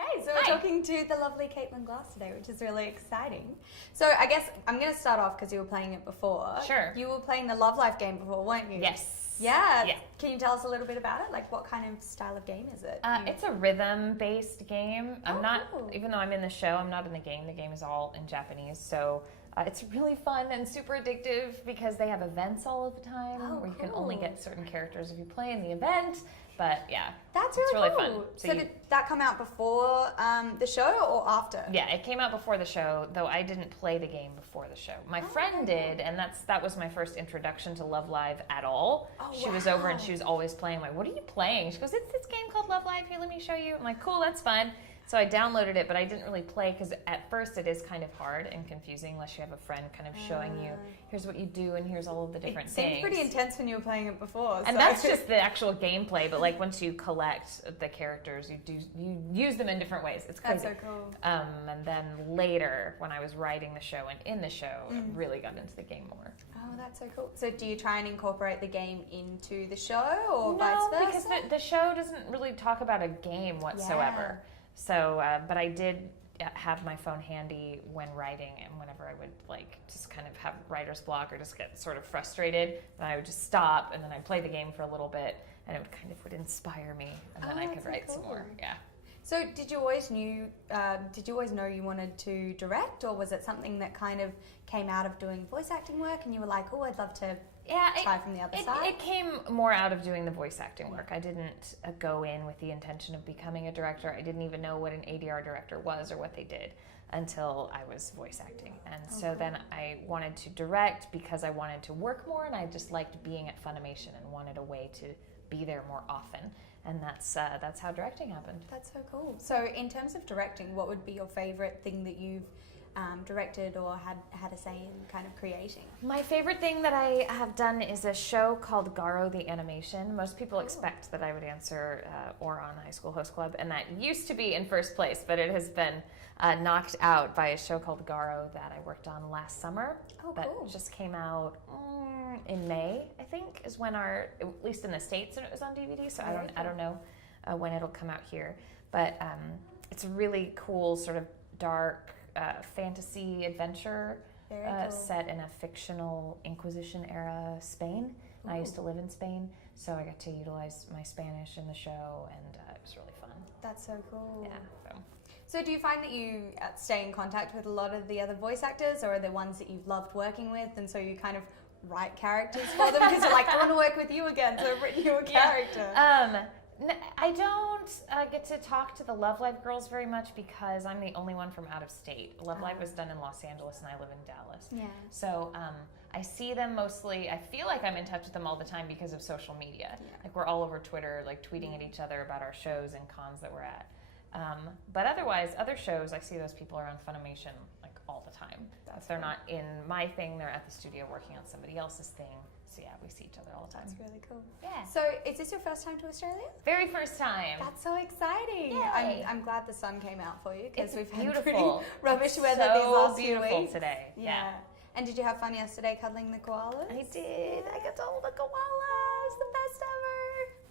Hey, so we're talking to the lovely Caitlin Glass today, which is really exciting. So I guess I'm going to start off because you were playing it before. Sure. You were playing the Love Life game before, weren't you? Yes. Yeah. Can you tell us a little bit about it? Like, what kind of style of game is it? It's a rhythm-based game. Cool. Even though I'm in the show, I'm not in the game. The game is all in Japanese, so it's really fun and super addictive because they have events all of the time where you can only get certain characters if you play in the event. But yeah, that's it's really cool. fun. So did that come out before the show or after? Yeah, it came out before the show, though I didn't play the game before the show. My friend did, and that was my first introduction to Love Live at all. She was over and she was always playing. I'm like, what are you playing? She goes, it's this game called Love Live. Here, let me show you. I'm like, cool, that's fun. So I downloaded it, but I didn't really play because at first it is kind of hard and confusing unless you have a friend kind of showing you, here's what you do and here's all of the different things. It seemed pretty intense when you were playing it before. And that's just the actual gameplay, but like once you collect the characters, you use them in different ways. It's crazy. That's so cool. And then later, when I was writing the show and in the show, I really got into the game more. Oh, that's so cool. So do you try and incorporate the game into the show or vice versa? No, because the show doesn't really talk about a game whatsoever. Yeah. So, but I did have my phone handy when writing, and whenever I would like just kind of have writer's block or just get sort of frustrated, then I would just stop and then I'd play the game for a little bit, and it would inspire me, and then I could write some more. Yeah. So did you always know you wanted to direct, or was it something that kind of came out of doing voice acting work and you were like, oh, I'd love to try from the other side? It came more out of doing the voice acting work. I didn't go in with the intention of becoming a director. I didn't even know what an ADR director was or what they did until I was voice acting. And so then I wanted to direct because I wanted to work more, and I just liked being at Funimation and wanted a way to be there more often. And that's how directing happened. That's so cool. So in terms of directing, what would be your favorite thing that you've directed or had a say in kind of creating? My favorite thing that I have done is a show called Garo the Animation. Most people expect that I would answer Oron High School Host Club, and that used to be in first place, but it has been knocked out by a show called Garo that I worked on last summer. That just came out in May, I think, is when at least in the States, and it was on DVD, so I don't know when it'll come out here. But it's a really cool sort of dark fantasy adventure set in a fictional Inquisition era Spain. I used to live in Spain, so I got to utilize my Spanish in the show, and it was really fun. That's so cool. Yeah. So do you find that you stay in contact with a lot of the other voice actors, or are there ones that you've loved working with, and so you kind of write characters for them because you're like, I want to work with you again, so I've written you a character? I don't get to talk to the Love Live girls very much because I'm the only one from out of state. Love Live was done in Los Angeles and I live in Dallas. Yeah. So I see them mostly, I feel like I'm in touch with them all the time because of social media. Yeah. Like we're all over Twitter, like tweeting at each other about our shows and cons that we're at. But otherwise, other shows, I see those people around Funimation like all the time. If they're not in my thing, they're at the studio working on somebody else's thing. So yeah, we see each other all the time. That's really cool. Yeah. So is this your first time to Australia? Very first time. That's so exciting. Yay. I'm glad the sun came out for you because we've had beautiful. pretty rubbish weather so these last few beautiful weeks. today. Yeah. And did you have fun yesterday cuddling the koalas? I did. I got to hold the koalas. The best ever.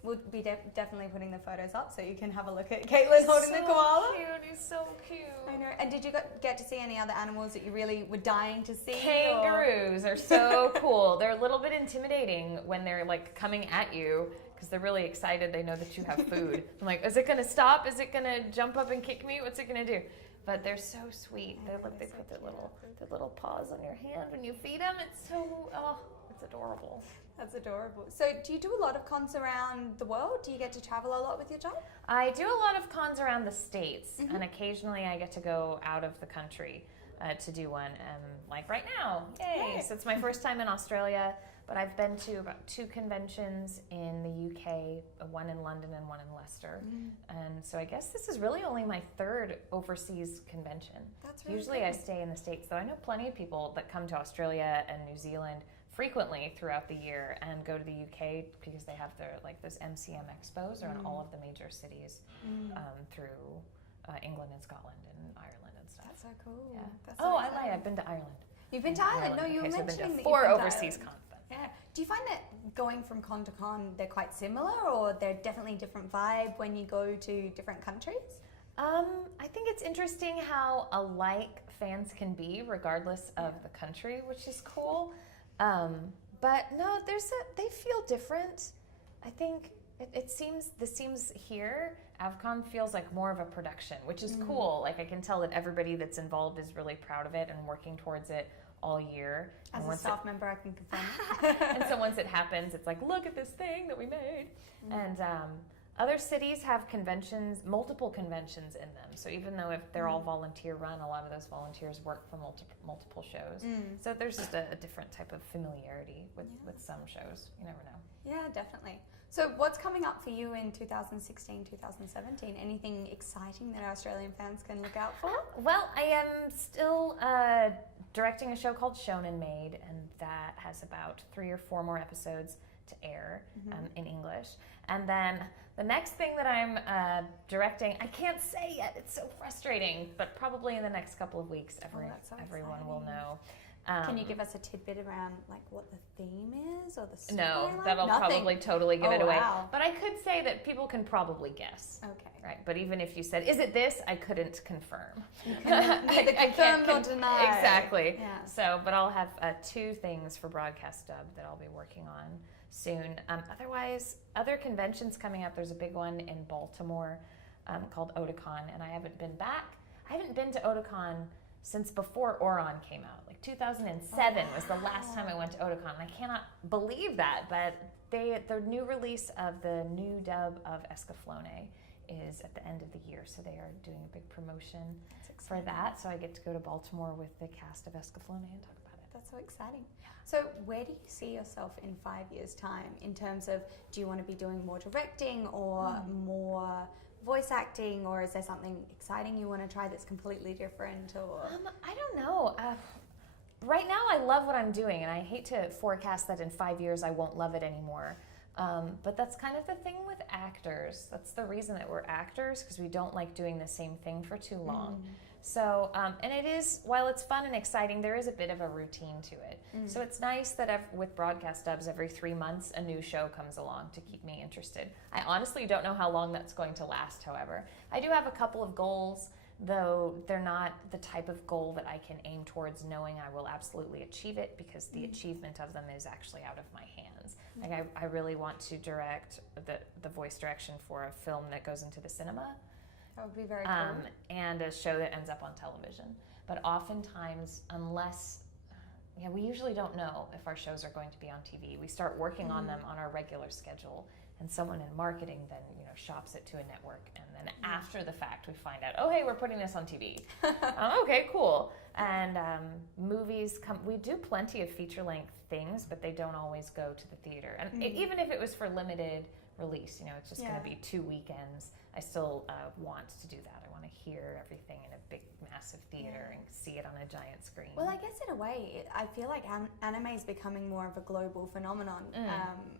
We'll be definitely putting the photos up so you can have a look at Caitlin holding the koala. Cute. He's so cute. I know. And did you get to see any other animals that you really were dying to see? Kangaroos are so cool. They're a little bit intimidating when they're like coming at you because they're really excited. They know that you have food. I'm like, is it going to stop? Is it going to jump up and kick me? What's it going to do? But they're so sweet. They put their little paws on your hand when you feed them. It's it's adorable. That's adorable. So do you do a lot of cons around the world? Do you get to travel a lot with your job? I do a lot of cons around the States, and occasionally I get to go out of the country to do one, like right now. Yay! So it's my first time in Australia, but I've been to about 2 conventions in the UK, one in London and one in Leicester. And so I guess this is really only my 3rd overseas convention. That's really Usually cool. I stay in the States, though I know plenty of people that come to Australia and New Zealand frequently throughout the year and go to the UK because they have their like those MCM expos are in all of the major cities through England and Scotland and Ireland and stuff. That's so cool. Yeah. That's so exciting. I lied. I've been to Ireland. You've been to Ireland? No, you were so I've mentioning been to that 4 you've been to overseas Ireland. cons. But. Yeah. Do you find that going from con to con, they're quite similar, or they're definitely different vibe when you go to different countries? I think it's interesting how alike fans can be regardless of the country, which is cool. But no, they feel different. I think it seems here, AVCon feels like more of a production, which is cool. Like I can tell that everybody that's involved is really proud of it and working towards it all year. As a staff member, I can confirm. And so once it happens, it's like, look at this thing that we made. And other cities have conventions, multiple conventions in them. So even though if they're all volunteer run, a lot of those volunteers work for multiple shows. So there's just a different type of familiarity with some shows. You never know. Yeah, definitely. So what's coming up for you in 2016, 2017? Anything exciting that our Australian fans can look out for? Well, I am still directing a show called Shonen Maid, and that has about 3 or 4 more episodes to air in English. And then the next thing that I'm directing, I can't say yet, it's so frustrating, but probably in the next couple of weeks, everyone will know. Can you give us a tidbit around like what the theme is or the storyline? No, that'll probably totally give it away. Wow. But I could say that people can probably guess. Okay. Right, but even if you said, is it this? I couldn't confirm. You can neither confirm nor deny. Exactly. Yeah. So, but I'll have 2 things for broadcast dub that I'll be working on soon. Otherwise, other conventions coming up. There's a big one in Baltimore called AVCon, and I haven't been back. I haven't been to AVCon since before Oron came out. Like 2007 was the last time I went to AVCon, and I cannot believe that. But the new release of the new dub of Escaflowne is at the end of the year, so they are doing a big promotion for that. So I get to go to Baltimore with the cast of Escaflowne and talk about it. That's so exciting. So where do you see yourself in 5 years' time in terms of, do you want to be doing more directing or more voice acting, or is there something exciting you want to try that's completely different? Or I don't know. Right now I love what I'm doing, and I hate to forecast that in 5 years I won't love it anymore. But that's kind of the thing with actors. That's the reason that we're actors, because we don't like doing the same thing for too long. So, and it is, while it's fun and exciting, there is a bit of a routine to it. So it's nice that with broadcast dubs, every 3 months, a new show comes along to keep me interested. I honestly don't know how long that's going to last, however. I do have a couple of goals, though they're not the type of goal that I can aim towards knowing I will absolutely achieve it, because the achievement of them is actually out of my hands. Like I really want to direct the voice direction for a film that goes into the cinema. that would be very cool. And a show that ends up on television. But oftentimes, we usually don't know if our shows are going to be on TV. We start working on them on our regular schedule, and someone in marketing then shops it to a network, and then after the fact we find out, oh hey, we're putting this on TV. Okay, cool. And movies we do plenty of feature-length things, but they don't always go to the theater. And even if it was for limited release, it's just going to be 2 weekends, I still want to do that. I want to hear everything in a big, massive theater and see it on a giant screen. Well, I guess in a way, I feel like anime is becoming more of a global phenomenon,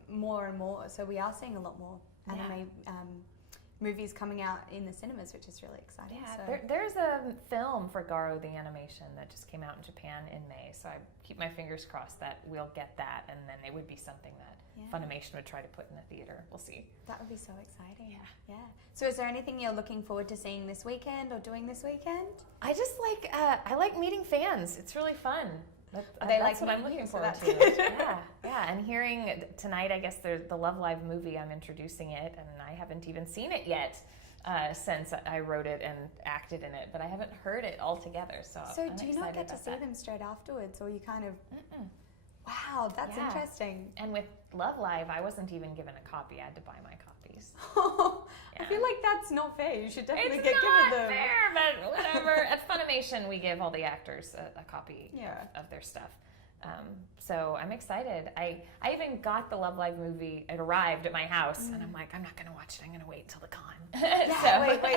more and more. So we are seeing a lot more anime movies coming out in the cinemas, which is really exciting. Yeah, so. there's a film for Garo the animation that just came out in Japan in May, so I keep my fingers crossed that we'll get that, and then it would be something that Funimation would try to put in the theater. We'll see. That would be so exciting. Yeah. So is there anything you're looking forward to seeing this weekend or doing this weekend? I just I like meeting fans. It's really fun. That's what I'm looking forward to. Yeah. And hearing tonight, I guess the Love Live movie, I'm introducing it, and I haven't even seen it yet since I wrote it and acted in it, but I haven't heard it all together. So I'm do you not get to see them straight afterwards, or you kind of? Wow, that's interesting. And with Love Live, I wasn't even given a copy. I had to buy my copies. I feel like that's not fair. You should definitely it's get given them. It's not fair, but whatever. At Funimation, we give all the actors a copy of their stuff. So I'm excited. I even got the Love Live movie. It arrived at my house, and I'm like, I'm not going to watch it. I'm going to wait until the con.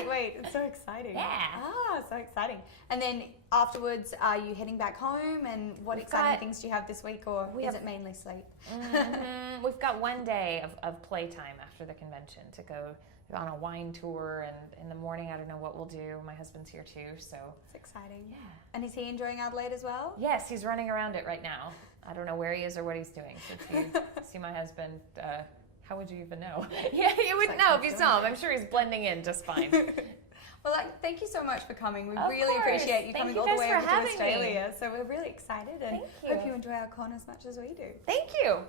Wait. It's so exciting. Yeah. So exciting. And then afterwards, are you heading back home? And what exciting things do you have this week, or is it mainly sleep? We've got 1 day of playtime after the convention to go on a wine tour, and in the morning I don't know what we'll do. My husband's here too, so it's exciting. Yeah. And is he enjoying Adelaide as well? Yes, he's running around it right now. I don't know where he is or what he's doing. So if you see my husband, how would you even know? Yeah, you would know if you saw him. I'm sure he's blending in just fine. Well, thank you so much for coming. We Of really course. appreciate you Thank coming you all the guys way for over to having me. Australia. So we're really excited and Thank you. hope you enjoy our con as much as we do. Thank you.